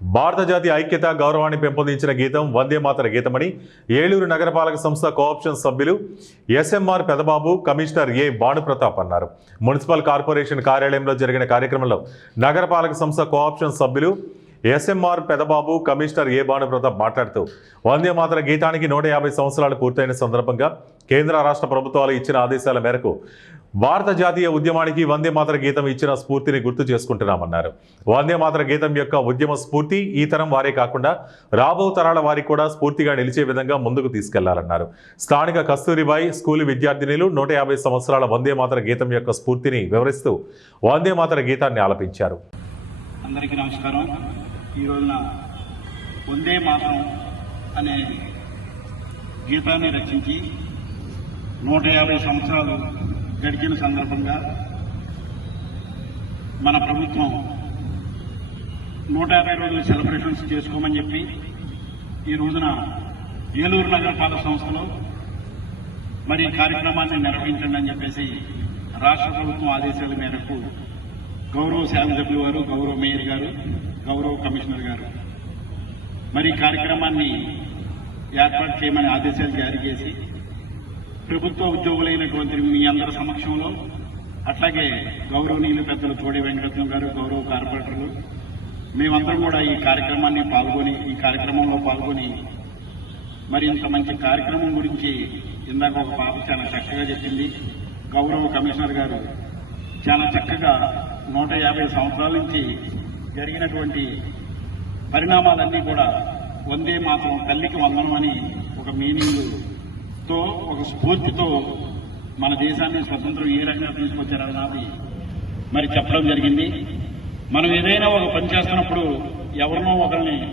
భారత జాతి ఐక్యత గౌరవాన్ని పెంపొందించిన గీతం వందే మాతర గీతమని ఏలూరు నగరపాలక సంస్థ కోఆప్షన్ సభ్యులు ఎస్ఎంఆర్ పెదబాబు, కమిషనర్ ఏ భానుప్రతాప్ అన్నారు. మున్సిపల్ కార్పొరేషన్ కార్యాలయంలో జరిగిన కార్యక్రమంలో నగరపాలక సంస్థ కోఆప్షన్ సభ్యులు ఎస్ఎంఆర్ పెదబాబు, కమిషనర్ ఏ భానుప్రతాప్ మాట్లాడుతూ వందే మాతర గీతానికి 150 సంవత్సరాలు పూర్తయిన సందర్భంగా కేంద్ర రాష్ట్ర ప్రభుత్వాలు ఇచ్చిన ఆదేశాల మేరకు భారత జాతీయ ఉద్యమానికి వందే మాతర గీతం ఇచ్చిన స్ఫూర్తిని గుర్తు చేసుకుంటున్నామన్నారు. వందే మాతర గీతం యొక్క ఉద్యమ స్ఫూర్తి ఈ తరం వారే కాకుండా రాబో తరాల వారికి కూడా స్ఫూర్తిగా నిలిచే విధంగా ముందుకు తీసుకెళ్లాలన్నారు. స్థానిక కస్తూరిబాయి స్కూలు విద్యార్థినులు 150 సంవత్సరాల వందే మాతర గీతం యొక్క స్ఫూర్తిని వివరిస్తూ వందే మాతర గీతాన్ని ఆలపించారు. అందరికీ నమస్కారం. ఈ రోజున వందే మాతరం అనే గీతాన్ని రచించి 150 సంవత్సరాలు గడిచిన సందర్భంగా మన ప్రభుత్వం 150 రోజుల సెలబ్రేషన్స్ చేసుకోమని చెప్పి ఈ రోజున ఏలూరు నగరపాలక సంస్థలో మరి కార్యక్రమాన్ని నిర్వహించండి అని చెప్పేసి రాష్ట్ర ప్రభుత్వం ఆదేశాల మేరకు గౌరవ శాసనసభ్యులు గారు, గౌరవ మేయర్ గారు, గౌరవ కమిషనర్ గారు మరి కార్యక్రమాన్ని ఏర్పాటు చేయమని ఆదేశాలు జారీ చేసి ప్రభుత్వ ఉద్యోగులైనటువంటి మీ అందరి సమక్షంలో అట్లాగే గౌరవనీయులు పెద్దలు తోడి వెంకటరత్నం గారు, గౌరవ కార్పొరేటర్లు మేమందరం కూడా ఈ కార్యక్రమంలో పాల్గొని మరి ఇంత మంచి కార్యక్రమం గురించి ఇందాక ఒక పాప చాలా చక్కగా చెప్పింది. గౌరవ కమిషనర్ గారు చాలా చక్కగా 150 సంవత్సరాల నుంచి జరిగినటువంటి పరిణామాలన్నీ కూడా వందే మాతరం తల్లికి వందనం అని ఒక మీనింగ్తో, ఒక స్ఫూర్తితో మన దేశాన్ని స్వతంత్రం ఏ రకంగా తీసుకొచ్చారన్నది మరి చెప్పడం జరిగింది. మనం ఏదైనా ఒక పని చేస్తున్నప్పుడు ఎవరినో ఒకరిని